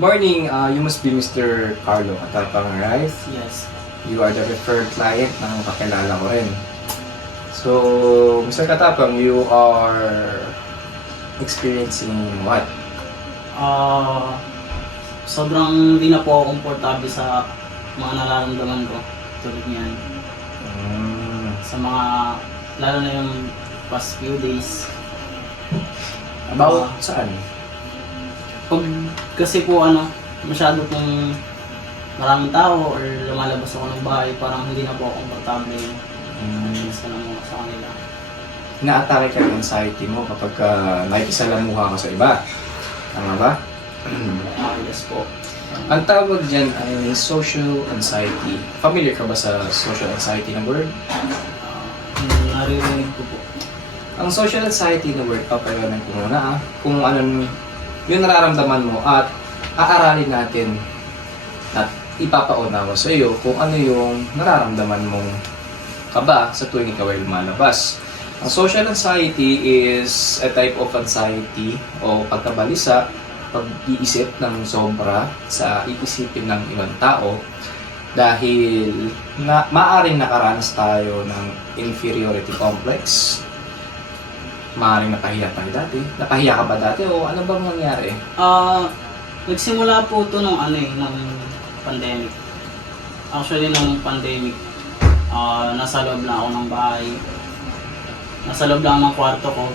Morning, you must be Mr. Carlo Katapang, right? Yes. You are the referred client ng kakilala ko rin. So, Mr. Katapang, you are experiencing what? Sobrang di na po ako komportable sa mga nararamdaman ko. Tulad niyan. Sa mga, lalo na yung past few days. About saan? Pag kasi po masyado pong maraming tao or lumalabas ako ng bahay, parang hindi na po ako komportable yung sa mga sa kanila. Na-atake ka ng anxiety mo kapag nakikisalamuha ka sa iba. Tama ba? Yes po. Ang tawag dyan ay social anxiety. Familiar ka ba sa social anxiety na word? Naririnig ko po. Ang social anxiety na word, papalanan ko muna kung anong yung nararamdaman mo at aaralin natin at ipapaunawa sa iyo kung ano yung nararamdaman mong kaba sa tuwing ikaw ay lumalabas. Ang social anxiety is a type of anxiety o pagkabalisa, pag-iisip ng sobra sa iisipin ng ibang tao dahil maaaring nakaranas tayo ng inferiority complex. Maaaring napahiya tayo dati. Napahiya ka ba dati o ano bang nangyari? Nagsimula po ito nung nung pandemic. Actually, nung pandemic, nasa loob lang ako ng bahay. Nasa loob lang ng kwarto ko.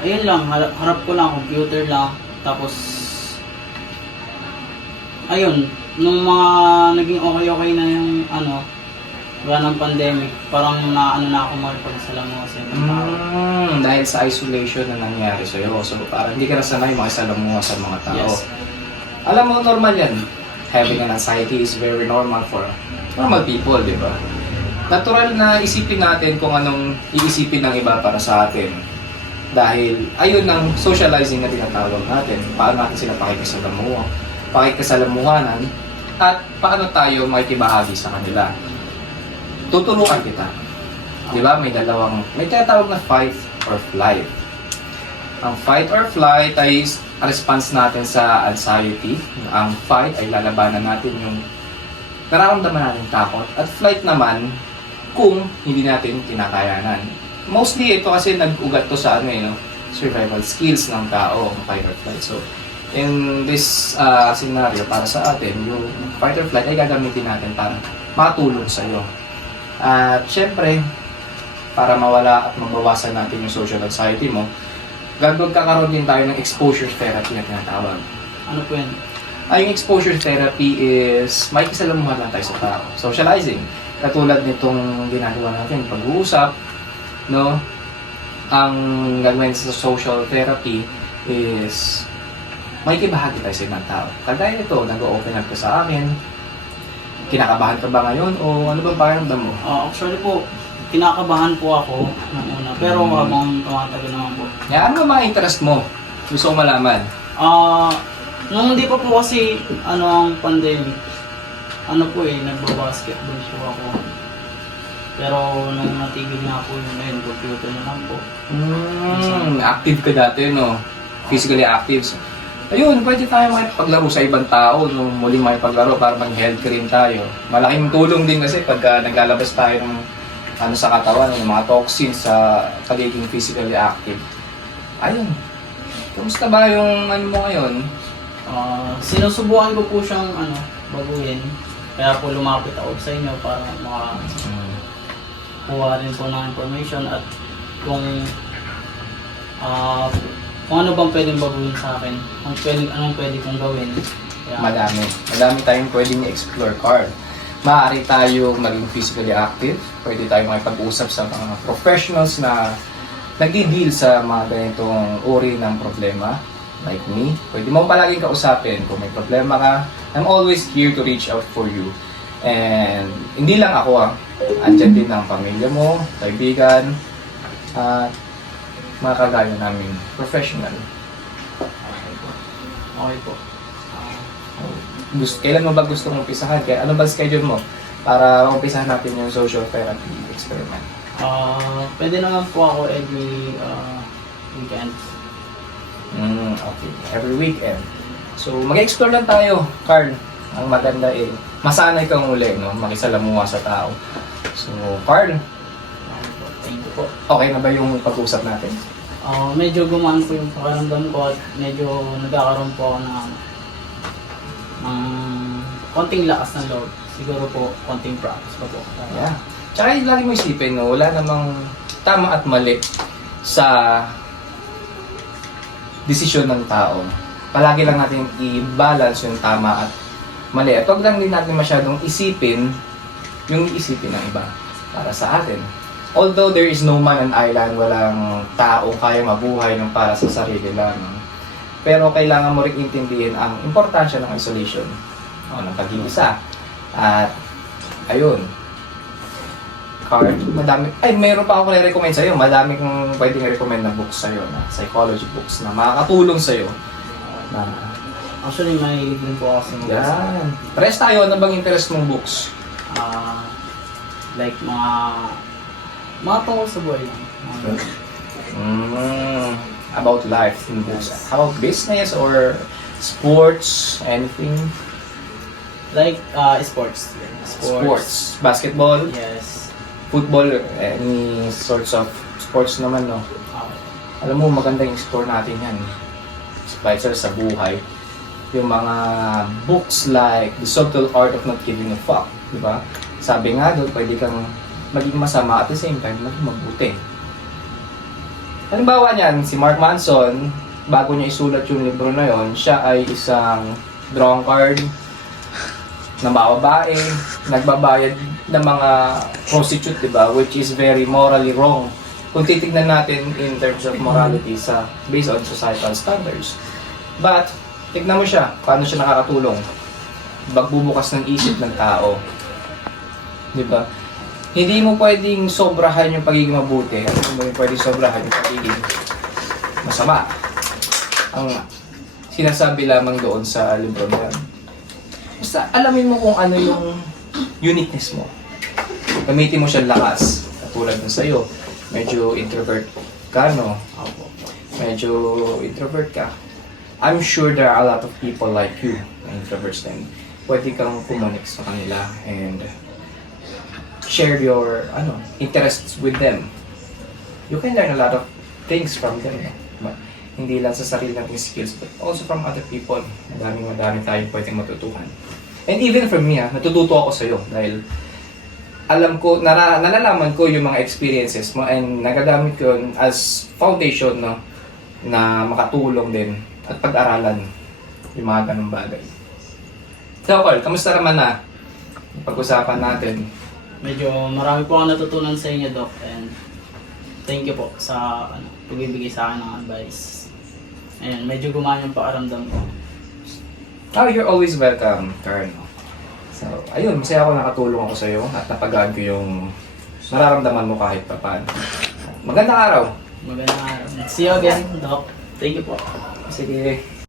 Ayun lang, harap ko lang, computer lang. Tapos, ayun, nung mga naging okay na yung wala ng pandemic, parang na ako makipagsalamuha sa ibang tao. Dahil sa isolation na nangyari sa'yo. So, parang hindi ka na sanay makisalamuha sa mga tao. Yes. Alam mo, normal yan. Having an anxiety is very normal for normal people, di ba? Natural na isipin natin kung anong iisipin ng iba para sa atin. Dahil ayun ang socializing na tinatawag natin. Paano natin sila pakikisalamuhanan at paano tayo makikibahagi sa kanila. Tutulungan kita. Di ba? May tinatawag na fight or flight. Ang fight or flight ay response natin sa anxiety. Ang fight ay lalabanan natin yung nararamdaman natin takot. At flight naman, kung hindi natin kinakayanan. Mostly ito kasi nag-ugat to sa survival skills ng tao, ang fight or flight. So, in this scenario, para sa atin, yung fight or flight ay gagamitin natin para matulong sa'yo. At syempre, para mawala at mabawasan natin yung social anxiety mo, kakaroon din tayo ng exposure therapy na tinatawag. Ano po yan? Yung exposure therapy is makikisalamuhan lang tayo sa tao. Socializing. Katulad nitong ginagawa natin, pag-uusap, no? Ang gagawin sa social therapy is makikibahagi tayo sa ibang tao. Kagaya nito, nag-open up ka sa akin, kinakabahan ka ba ngayon o ano bang pakiramdam mo? Actually po, kinakabahan po ako ng una. Pero habang tumatagal naman po. Ano ba mga interest mo? Gusto ko malaman. Nung hindi pa po kasi ang pandemic, nagbabasketball po ako. Pero nung natigil na po yung computer na lang po. Active ka dati, no? Physically active. Ayun, pwede tayo makipaglaro sa ibang tao nung muling makipaglaro para mag-health cream tayo. Malaking tulong din kasi pagka naglalabas tayo ng sa katawan, ng mga toxins sa pagiging physically active. Ayun. Kumusta ba yung mo ngayon? Sinusubukan ko po siyang baguhin. Kaya po lumapit ako sa inyo para makakuha rin po ng information at kung ano bang pwedeng baguhin sa akin, anong pwede kong gawin. Kaya, Madami tayong pwedeng i-explore, Carl. Maaari tayong maging physically active, pwede tayong makipag-usap sa mga professionals na nagdi-deal sa mga ganitong uri ng problema, like me. Pwede mo palaging kausapin kung may problema ka. I'm always here to reach out for you. And hindi lang ako andyan din ang pamilya mo, kaibigan, at mga kagaya namin professional. okay po. Kailan mo ba gusto mong umpisahan? Ano ba schedule mo para umpisahan natin yung social therapy experiment? Pwede naman po ako every weekend. Okay. Every weekend. So, mag-explore lang tayo, Carl. Ang maganda masanay kang uli, no? Makisalamuha sa tao. So, Carl, Thank you po. okay na ba yung pag-usap natin? Medyo gumaan po yung pakiramdam ko at medyo nagkakaroon po ako ng konting lakas ng loob. Siguro po, konting practice pa po. Yeah. Tsaka lagi mo isipin, no? Wala namang tama at mali sa desisyon ng tao. Palagi lang natin i-balance yung tama at mali. At huwag lang din natin masyadong isipin yung iisipin ng iba para sa atin. Although there is no man an island, walang tao kaya mabuhay ng para sa sarili lang. Pero kailangan mo rin intindihin ang importansya ng isolation o ng pag-iisa. At ayun, Carl, meron pa ako recommend sa'yo. Madami kong pwedeng recommend na books sa'yo, na psychology books na makakatulong sa'yo. Actually, may din po ako sa mga Yan. Pares tayo, ano bang interest mong books? like mga tungkol sa buhay lang. About life in books. How about business or sports, anything? Like sports. Sports. Basketball, Yes. football, any sorts of sports naman, no? Alam mo, maganda yung explore natin yan. Spicer sa buhay. Yung mga books like The Subtle Art of Not Giving a Fuck, di ba? Sabi nga doon, pwede kang maging masama at the same time, maging mabuti. Halimbawa niyan, si Mark Manson, bago niya isulat yung libro na yon, siya ay isang drunkard, na babae, nagbabayad ng mga prostitute, di ba? Which is very morally wrong. Kung titignan natin in terms of morality based on societal standards. But, tignan mo siya, paano siya nakakatulong. Magbubukas ng isip ng tao. Di ba? Hindi mo pwedeng sobrahan yung pagiging mabuti at hindi mo pwedeng sobrahan yung pagiging masama. Ang sinasabi lamang doon sa libro na yan. Basta alamin mo kung ano yung uniqueness mo. Gamitin mo siyang lakas. Katulad ng sa'yo, medyo introvert ka, no? Medyo introvert ka. I'm sure there are a lot of people like you, introverts din. Pwede kang kumonek sa kanila and share your interests with them. You can learn a lot of things from them, no? But hindi lang sa sarili nating skills, but also from other people. Madami tayong pwedeng matutuhan. And even from me, natututo ako sa'yo dahil alam ko, nalalaman ko yung mga experiences mo and nagagamit ko yun as foundation, no, na makatulong din at pag-aralan yung mga ganung bagay. So, Carl, kamusta naman na pag-usapan natin? Medyo marami po ako natutunan sa inyo, Doc, and thank you po sa pagbibigay sa akin ng advice. And medyo gumaan yung pakiramdam ko. Oh, you're always welcome, Carl. So, ayun, masaya ako nakatulong ako sa'yo at napagaan ko yung nararamdaman mo kahit pa paano. Magandang araw! Magandang araw. See you again, Doc. Thank you po. Sige.